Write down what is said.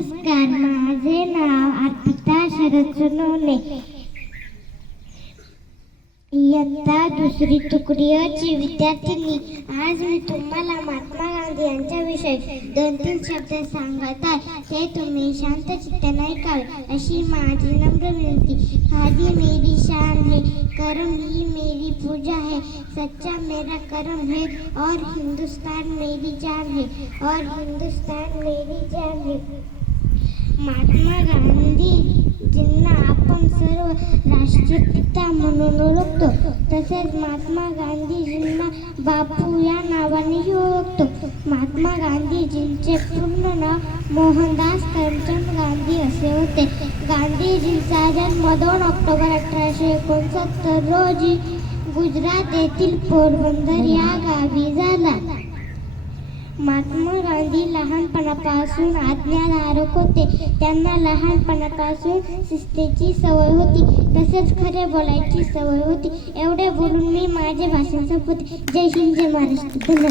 नमस्कार, माझे नाव अर्पिता शरद सोनवणे. इयत्ता दुसरी तुकडी ची विद्यार्थिनी. आज मी तुम्हाला महात्मा गांधी यांच्याविषयी 2-3 शब्द सांगत आहे. ते तुम्ही शांत चित्ताने ऐकावे अशी माझी नम्र विनंती. खादी मेरी शान है, करम ही मेरी पूजा है. सच्चा मेरा करम है और हिंदुस्तान मेरी जान है, और हिंदुस्तान मेरी जान है. महात्मा गांधीजींना आपण सर्व राष्ट्रपिता म्हणून ओळखतो. तसेच महात्मा गांधीजींना बापू या नावानेही ओळखतो. महात्मा गांधीजींचे पूर्ण नाव मोहनदास करमचंद गांधी असे होते. गांधीजींचा जन्म 2 ऑक्टोबर 1869 रोजी गुजरात येथील पोरबंदर या गावी झाला. महात्मा गांधी लहानपणापासून आज्ञाधारक होते. त्यांना लहानपणापासून शिस्तीची सवय होती, तसेच खरे बोलायची सवय होती. एवढे बोलून मी माझे भाषण संपवते. जय हिंद, जय महाराष्ट्र. धन्यवाद.